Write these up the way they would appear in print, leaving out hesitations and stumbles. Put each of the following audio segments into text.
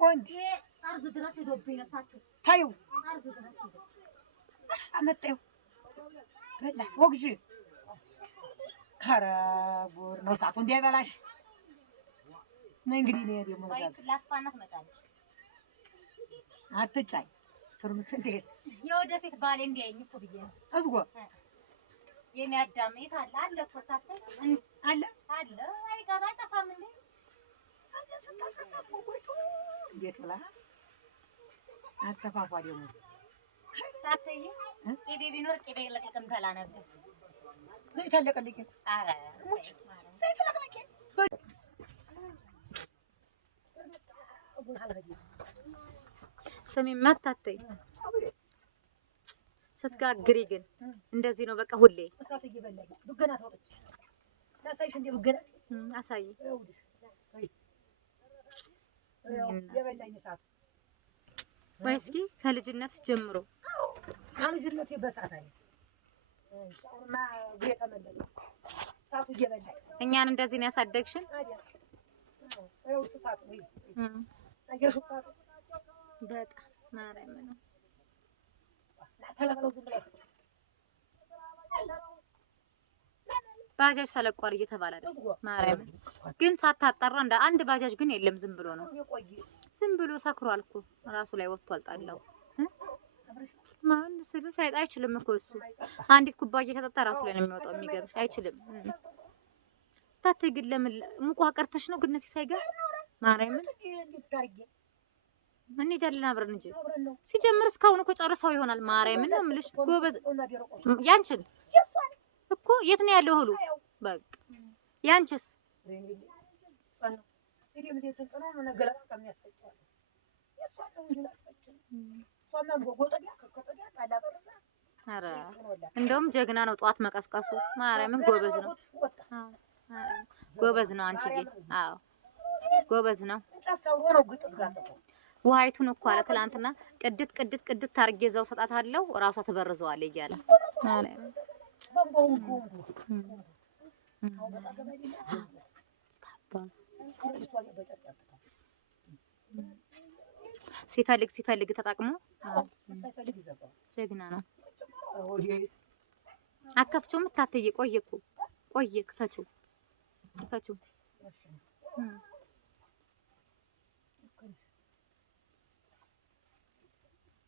ወንድ አርዙ ድረስ ሄዶብኝ ነው ታችሁ ታዩ አርዙ ድረስ ሄዶ አመጣው በላት ወግጂ ኧረ ጉር ነው ሰዓቱ እንዳይበላሽ ነይ እንግዲህ ነው ደግሞ ላስፋናት መጣለች አትጫይ ትርምስ እንዴት የወደፊት ባሌ እንዲያየኝ እኮ ብዬ ነው እዝጎ የኔ አዳም የት አለ አለ እኮ ታተል አለ አለ አይገባ አይጠፋም እንዴ አንተ ስታሰፋ ቆይቶ እንዴት ብላ አትሰፋፋ ደግሞ ታተይ ቅቤ ቢኖር ቅቤ ለቅልቅም ተላ ነበር ዘይት አለቀልኝ ኧረ ዘይት አለቀልኝ ስሚ ማታተይ ስትጋግሪ ግን እንደዚህ ነው በቃ ሁሌ እሳት እየበላኝ ብገና ተወጥቼ ላሳይሽ እንደ ብገና አሳይ የበላኝ እሳት ወይ እስኪ ከልጅነት ጀምሮ ከልጅነቴ በእሳት አለ ጫውና ግሬተመለለ እሳቱ እየበላኝ እኛን እንደዚህ ነው ያሳደግሽን አይው እሳት ነው አየሽ እሳት በጣም ማርያም ነው ተለበለው ዝም ብለሽ ባጃጅ ሰለቋል እየተባለ አይደል ማርያም ግን ሳታጣራ እንደ አንድ ባጃጅ ግን የለም ዝም ብሎ ነው ዝም ብሎ ሰክሯል እኮ ራሱ ላይ ወጥቷል ጣላው ማን ስለሽ አይችልም እኮ እሱ አንዲት ኩባያ ከጠጣ ራሱ ላይ ነው የሚወጣው የሚገርምሽ አይችልም ታተይ ግን ለምን ሙቋ ቀርተሽ ነው ግን ሲሳይ ጋር ማርያም ምን ይደልና አብረን እንጂ ሲጀምር እስካሁን እኮ ጨርሰው ይሆናል ማርያምን ነው የምልሽ ጎበዝ ያንቺን እኮ የት ነው ያለው ሁሉ በቃ ያንቺስ ኧረ እንደውም ጀግና ነው ጧት መቀስቀሱ ማርያምን ጎበዝ ነው ጎበዝ ነው አንቺዬ አዎ ጎበዝ ነው ውሃይቱን እኮ አለ ትላንትና ቅድት ታርጌ እዛው ሰጣታለሁ ራሷ ተበርዘዋለች እያለ ማርያም ሲፈልግ ተጠቅሞ ጀግና ነው አከፍቹም ታተይ ቆየ ክፈቹ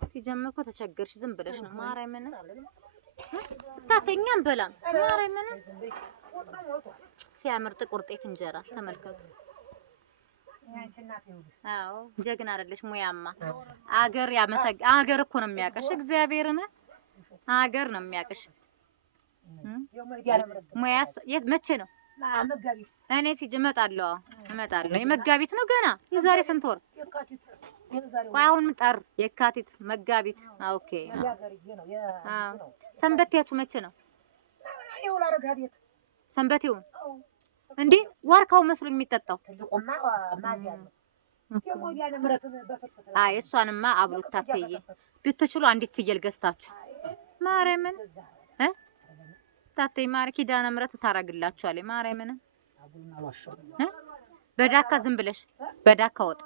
ሲጀምር እኮ ተቸገርሽ ዝም ብለሽ ነው ማርያምን ታተኛም በላም ማርያምን ሲያምር ጥቁር ጤፍ እንጀራ ተመልከቱ አዎ ጀግና አይደለሽ ሙያማ አገር እኮ ነው የሚያቀሽ እግዚአብሔርን አገር ነው የሚያቀሽ ሙያስ የት መቼ ነው እኔ እመጣለሁ የመጋቢት ነው ገና የዛሬ ስንት ወር አሁን ጠር የካቲት መጋቢት ኦኬ ሰንበቴያችሁ መቼ ነው ሰንበቴው እንዴ ዋርካው መስሎኝ የሚጠጣው አይ እሷንማ አብሩት ታተየ ብትችሉ አንድ ፍየል ገዝታችሁ ማርያምን ታተይ ማር ኪዳነ ምሕረት ታረግላችኋለች ማርያምን በዳካ ዝም ብለሽ በዳካ ወጥ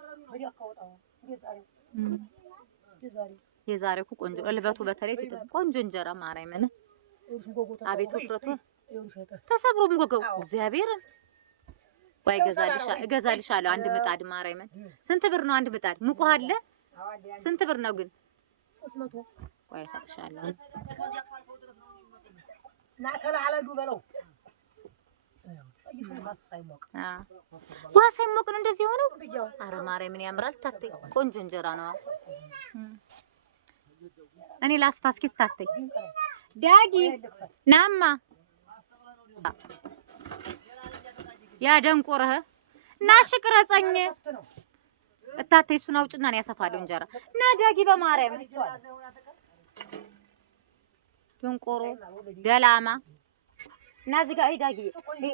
የዛሬው ቆንጆ እልበቱ በተለይ ሲጥ ቆንጆ እንጀራ ማርያምን አቤት ወፍረቱ ተሰብሮ ምጎገው እግዚአብሔርን ወይ እገዛልሻለሁ አንድ ምጣድ ማርያምን ስንት ብር ነው አንድ ምጣድ ሙቆ አለ ስንት ብር ነው ግን 300 ወይ ሰጥሻለሁ ናተላዓለዱ በለው ዋሳይ ሞቅ ነው እንደዚህ ሆነው አረ ማርያምን ያምራል ታተይ ቆንጆ እንጀራ ነው እኔ ላስፋስኪት ታተይ ዳጊ ናማ ያ ደንቆረህ ናሽ ቅረጸኝ እታተይ እሱን አውጭና ነው ያሰፋለው እንጀራ ና ዳጊ በማርያም ደንቆሮ ገላማ እና እዚህ ጋር ዳጊ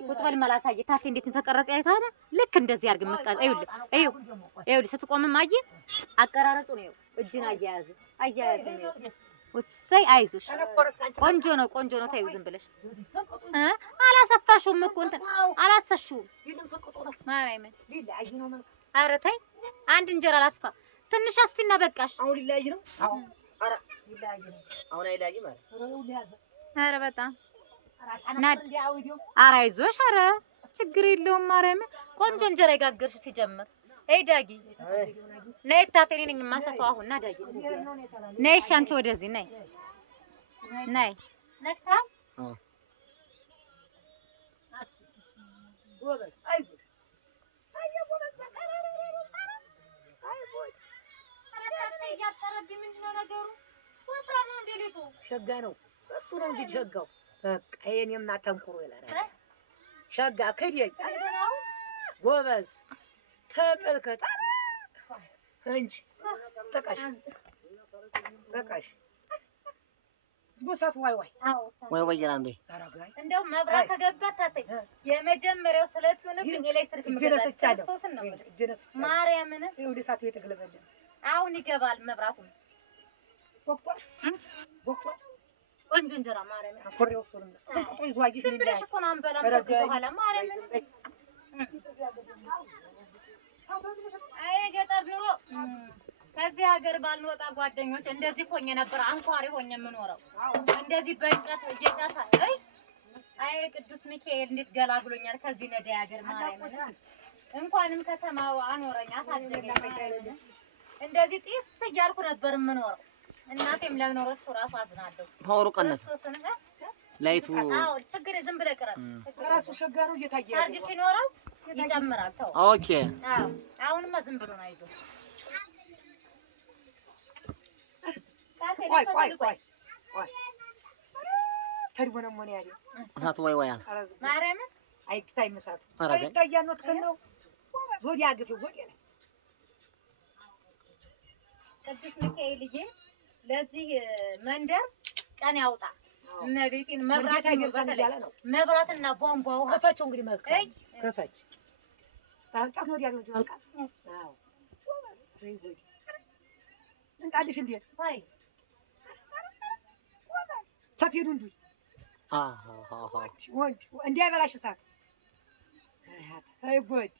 ቁጭ በል መላሳየ ታቴ እንዴት ተቀረጸ አይታለ ልክ እንደዚህ አርግ መቃ አይውል ስትቆምም አየ አቀራረጹ ነው እጅን አያያዝ ነው ወሳይ አይዞሽ ቆንጆ ነው ታዩ ዝም ብለሽ አላሰፋሽውም እኮ እንትን አላሰሽውም ማርያምን ኧረ ተይ አንድ እንጀራ ላስፋ። ትንሽ አስፊና በቃሽ። አሁን ሊለያይ ነው። አዎ ኧረ ሊለያይ ነው። አሁን አይለያይም ማለት ኧረ በጣም ኧረ አይዞሽ። ኧረ ችግር የለውም። ማርያም ቆንጆ እንጀራ የጋገርሽው ሲጀምር። እይ ዳጊ ነይ ታቴ ነኝ የማሰፋው አሁን ና ዳጊ ነይ። እሺ አንቺ ወደዚህ ነይ ነይ ነክታ ጎበዝ አይዞህ ሸጋ ነው እሱ ነው እንጂ ሸጋው በቃ የኔማ ተንኩሮ ይላል ሸጋ ከዲኝ ጎበዝ ተመልከት እንጂ ተቃሽ ዝጎሳት ዋይ ይላል እንዴ እንደው መብራት ከገባ ታተይ የመጀመሪያው ስለቱንብኝ ኤሌክትሪክ ክርስቶስን ነው ማርያምን ይሁን እሳቱ የተገለበለ አሁን ይገባል መብራቱ ወቅቷል ቆንጆ እንጀራ ማርያምን አኮሬው እሱን ስንጥጦ ይዟጊ ዝም ብለሽ እኮ ነው አንበላም ከዚህ በኋላ ማርያምን አይ ገጠር ኑሮ ከዚህ ሀገር ባልወጣ ጓደኞች እንደዚህ ሆኜ ነበር አንኳሪ ሆኜ የምኖረው እንደዚህ በእንጨት እየጫሳ አይ ቅዱስ ሚካኤል እንዴት ገላግሎኛል ከዚህ ነዳይ ሀገር ማርያምን እንኳንም ከተማው አኖረኝ አሳደገኝ እንደዚህ ጢስ እያልኩ ነበር የምኖረው እናቴም ለኖሮቹ ራሱ አዝናለሁ ፓወሩ ቀነሰ ላይቱ አዎ ችግር ዝም ብለህ ቅረብ ራሱ ሸጋ ነው እየታየ ቻርጅ ሲኖረው ይጨምራል ተው ኦኬ አዎ አሁንማ ዝም ብሎ ነው አይዞህ ቆይ ተድቦነሞነ ያለ እሳቱ ዋይ ማርያምን አይታይ መሳቱ አይታያ ነው ተከነው ወዲያ ግፍ ወዲያ ላይ ቅዱስ ሚካኤልዬ ለዚህ መንደር ቀን ያውጣ እመቤቴን መብራት ነው መብራትና ቧንቧ ውሃ ከፈቸው እንግዲህ መልካም ከፈች ታንጫፍ ወዲያ ነው ጀልቃ አዎ እንጣልሽ እንዴ አይ ሰፊሩ እንዴ ወንድ እንዲያበላሽ እሳት አይ ቦድ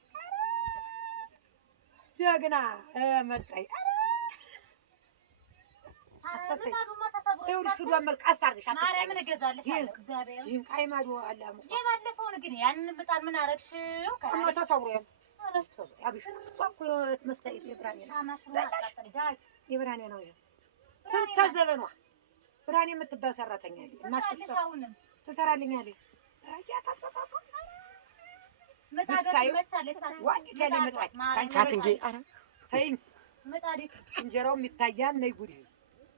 ጀግና መጣይ ይኸውልሽ ሱዳን መልክ አሳርግሽ ማርያምን እገዛልሻለሁ እግዚአብሔር ይሄን ቃይማዶ አላሙ የባለፈውን ግን ያንን ምጣድ ምን አረግሽው ከማ ተሰብሮ ያብሽ ሶኮ መስታየት የብርሃኔ ነው ይሄ ስንት ዘበኗ ብርሃኔ የምትባል ሰራተኛ ማትሰራ ትሰራልኛለች ያ ተሰፋፋ ምጣድ መቻለች ዋንት ያለ ምጣድ ታንቻት እንጂ አረ ተይ ምጣድ እንጀራው የሚታያል ነይ ጉድ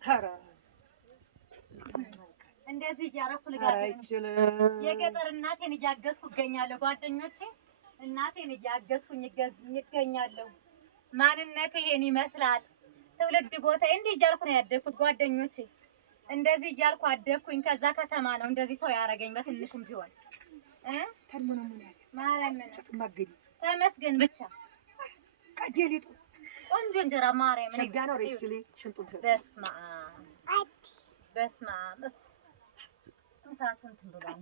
ኧረ እንደዚህ እያረኩ ልጋግዝ የገጠር እናቴን እያገዝኩ እገኛለሁ ጓደኞቼ እናቴን እያገዝኩኝ እገኛለሁ ማንነቴ ይሄን ይመስላል ትውልድ ቦታ እንዲህ እያልኩ ነው ያደግኩት ጓደኞቼ እንደዚህ እያልኩ አደግኩኝ ከዛ ከተማ ነው እንደዚህ ሰው ያረገኝ በትንሹም ቢሆን ማርያምን ተመስገን ብቻ ቀዴሊጡ ቆንጆ እንጀራ ማርያምን ሸጋ ነው ሬችሊ ሽንጡን በስመ አብ እሳቱን እንትን ብሏል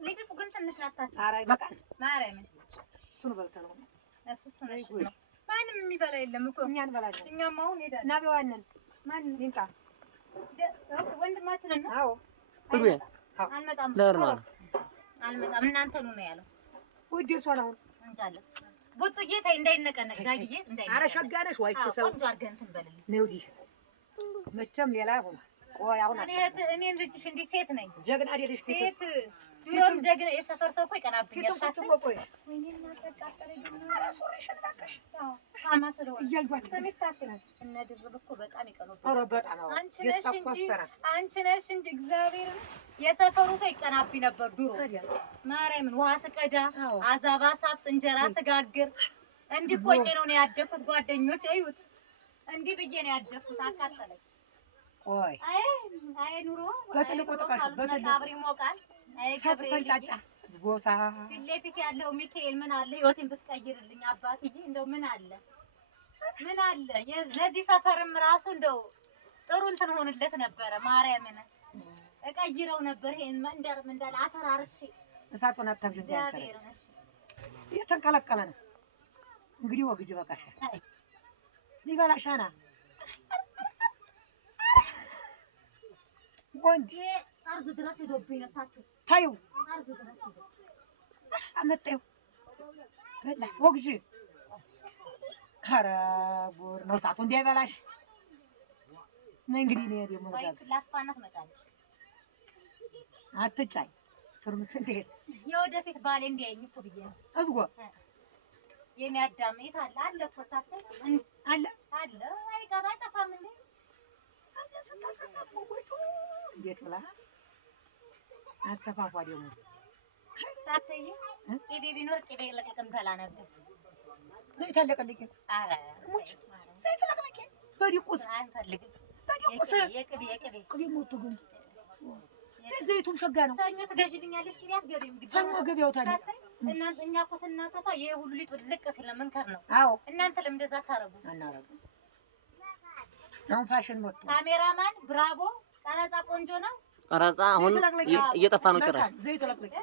ሊጥፉ ግን ትንሽ ናት ኧረ ይበቃል ማርያምን እሱን በልተነው እሱስ ነው ማንም የሚበላ የለም እኮ እኛ እንበላለን እኛም አሁን ሄዳለን እና ቢዋነን ማን ይንጣ ወንድማችን ነው አዎ አልመጣም አልመጣም እናንተ ነው ያለው ወዴ እሷ ነው እንጃለ ቡጡዬ ታይ እንዳይነቀነቅ ዳግዬ እንዳይነቀነቅ ኧረ ሸጋ ነሽ ዋይቼ ሰው ቆንጆ አድርገህ እንትን በልልኝ ነው ዲ መቼም ሌላ ሆነ ቆይ አሁን እኔን ልጅሽ እንዲህ ሴት ነኝ ጀግና አይደለሽ ሴት ድሮም ጀግና የሰፈር ሰው እኮ ይቀናብኛል ፊቱን ቆይ ወይኔ እናጠቃጠለኝ ራስሽ ተናቀሽ ታማ ስለሆነ እያዩት ሰሚታክለ እነ ድርብ እኮ በጣም ይቀኑብኛል ኧረ በጣም ነው አንቺ ነሽ እንጂ እግዚአብሔርን የሰፈሩ ሰው ይቀናብኝ ነበር ድሮ ማርያምን ውሃ ስቀዳ አዛባ ሳብስ እንጀራ ስጋግር እንዲህ ቆኜ ነው ያደኩት ጓደኞች እዩት እንዲህ ብዬ ነው ያደኩት አቃጠለኝ ቆይ አይ ኑሮ በትልቁ ጥቀሽ በትልቁ አብሪ ሞቃል አይ ገብርኤል ተንጫጫ ጎሳ ፊት ለፊት ያለው ሚካኤል ምን አለ ህይወቴን ብትቀይርልኝ አባትዬ እንደው ምን አለ ለዚህ ሰፈርም ራሱ እንደው ጥሩ እንትን ሆንለት ነበረ ማርያምን እቀይረው ነበር ይሄን መንደር እንዳለ አተራርሽ እሳቱን አታብዥ ያንቺ የተንቀለቀለ ነው እንግዲህ ወግጅ በቃሻል ሊበላሻና ወንድ አርዙ ድረስ ሄዶብኝ ነው ታዩ አርዙ ድረስ ሄዶ አመጣው በላት ወግጅ ኧረ ጉር ነው ሰዓቱ እንዳይበላሽ ነይ እንግዲህ ነው ደግሞ ላስፋናት መጣለች አትጫይ ትርምስ እንዴት የወደፊት ባሌ እንዲያየኝ እኮ ብዬ ነው እዝጎ የኔ አዳም የት አለ አለ እኮ ታተ አለ አለ አይቀር አይጠፋም እንዴ አለ ስታሰፋ ቆይቶ እንዴት ብላ አትሰፋፋ ደግሞ ታተይ ቅቤ ቢኖር ቅቤ ለቅልቅም ተላ ነበር ዘይት አለቀልኝ አረ ሙጭ ዘይት አለቀልኝ በዲቁስ አንፈልግም በዲቁስ ቅቤ ሞቱ ግን ዘይቱም ሸጋ ነው ሰኞ ትገዢልኛለሽ ቅቤ አትገቢም ግን ሰኞ ገበያው ታዲያ እናንተ እኛ እኮ ስናሰፋ ይሄ ሁሉ ሊጥ ልቅ ሲል መንከር ነው አዎ እናንተ ለምን እንደዛ ታረጉ አናረጉ አሁን ፋሽን መጥቶ ካሜራማን ብራቮ ቀረጻ ቆንጆ ነው ቀረጻ አሁን እየጠፋ ነው ጭራሽ ዘይት ለቅልኝ